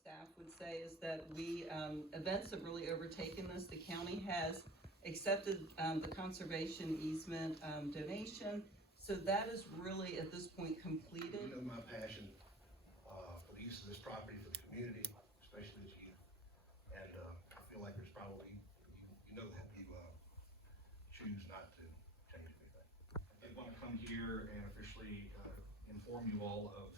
staff would say is that events have really overtaken this. The county has accepted the conservation easement donation. So that is really, at this point, completed. You know my passion for the use of this property for the community, especially as youth. And I feel like there's probably, you know that you choose not to change anything. I want to come here and officially inform you all of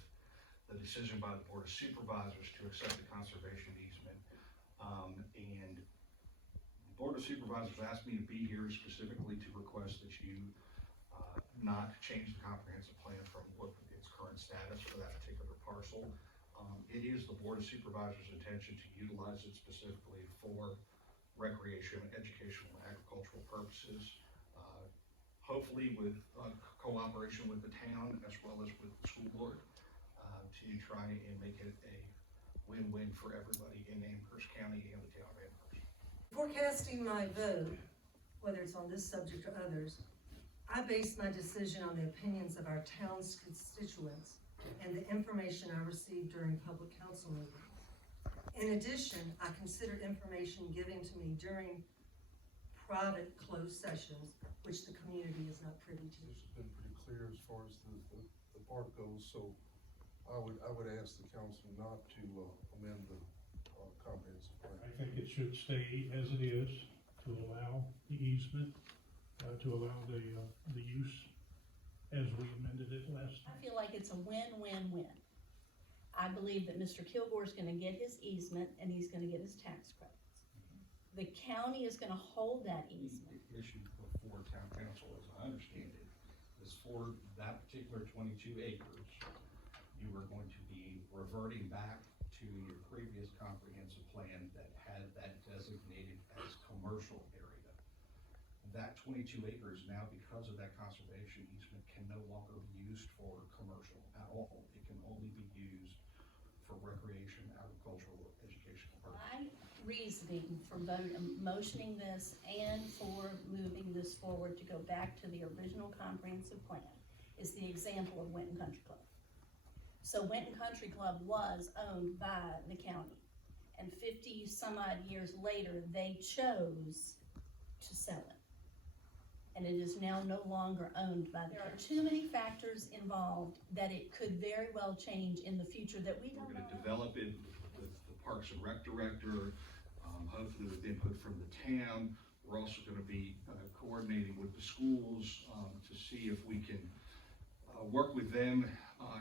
the decision by the Board of Supervisors to accept the conservation easement. And the Board of Supervisors asked me to be here specifically to request that you not change the comprehensive plan from what its current status for that particular parcel. It is the Board of Supervisors' intention to utilize it specifically for recreation, educational, and agricultural purposes. Hopefully with cooperation with the town as well as with the school board to try and make it a win-win for everybody in Amherst County and the town of Amherst. Before casting my vote, whether it's on this subject or others, I base my decision on the opinions of our town's constituents and the information I received during public council meetings. In addition, I considered information given to me during private closed sessions, which the community is not privy to. This has been pretty clear as far as the park goes, so I would ask the council not to amend the comprehensive plan. I think it should stay as it is to allow the easement, to allow the use as we amended it last I time. feel like it's a win-win-win. I believe that Mr. Kilgore's gonna get his easement and he's gonna get his tax credits. The county is gonna hold that easement. The issue before town council, as I understand it, is for that particular 22 acres, you are going to be reverting back to your previous comprehensive plan that had that designated as commercial area. That 22 acres now, because of that conservation easement, can no longer be used for commercial at all. It can only be used for recreation, agricultural, or educational purposes. My reasoning for motioning this and for moving this forward to go back to the original comprehensive plan is the example of Winton Country Club. So Winton Country Club was owned by the county, and 50 some odd years later, they chose to sell it. And it is now no longer owned by the county. There are too many factors involved that it could very well change in the future that we don't We're know. going to develop it with the Parks and Rec Director, hopefully with input from the town. We're also going to be coordinating with the schools to see if we can work with them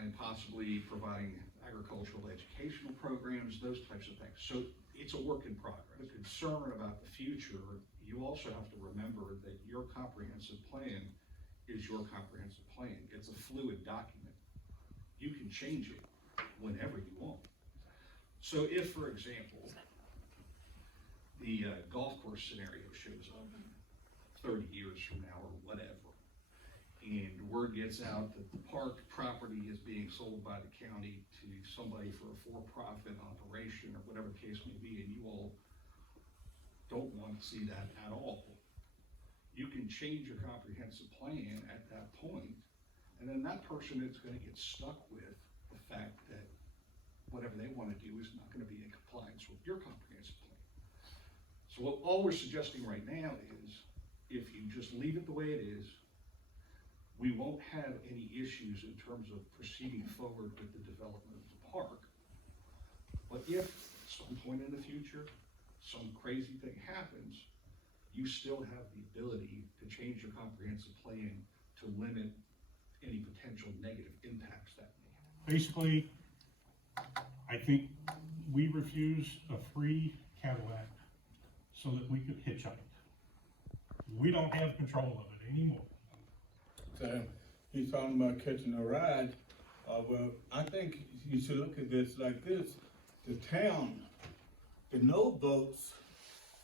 and possibly providing agricultural educational programs, those types of things. So it's a work in progress. The concern about the future, you also have to remember that your comprehensive plan is your comprehensive plan. It's a fluid document. You can change it whenever you want. So if, for example, the golf course scenario shows up 30 years from now or whatever, and word gets out that the park property is being sold by the county to somebody for a for-profit operation or whatever the case may be, and you all don't want to see that at all, you can change your comprehensive plan at that point, and then that person is going to get stuck with the fact that whatever they want to do is not going to be in compliance with your comprehensive plan. So all we're suggesting right now is, if you just leave it the way it is, we won't have any issues in terms of proceeding forward with the development of the park. But if at some point in the future, some crazy thing happens, you still have the ability to change your comprehensive plan to limit any potential negative impacts that may have. Basically, I think we refused a free Cadillac so that we could hitchhike. We don't have control of it anymore. He's talking about catching a ride. Well, I think you should look at this like this. The town, the no votes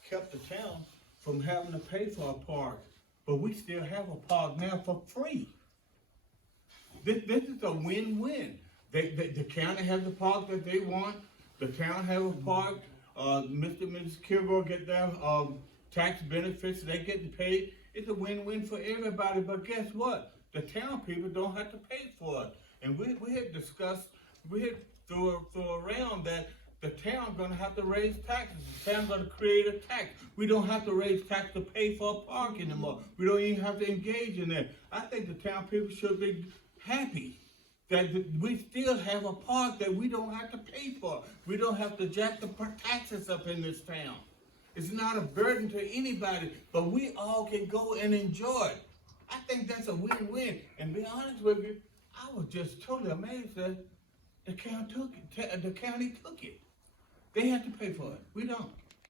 kept the town from having to pay for a park, but we still have a park now for free. This is a win-win. The county has the park that they want. The town have a park. Mr. and Mrs. Kilgore get their tax benefits. They getting paid. It's a win-win for everybody, but guess what? The town people don't have to pay for it. And we had discussed, we had throw around that the town gonna have to raise taxes, the town gonna create a tax. We don't have to raise tax to pay for a park anymore, we don't even have to engage in that. I think the town people should be happy that we still have a park that we don't have to pay for. We don't have to jack the taxes up in this town. It's not a burden to anybody, but we all can go and enjoy it. I think that's a win-win, and be honest with you, I was just totally amazed that the county took it. They had to pay for it, we don't.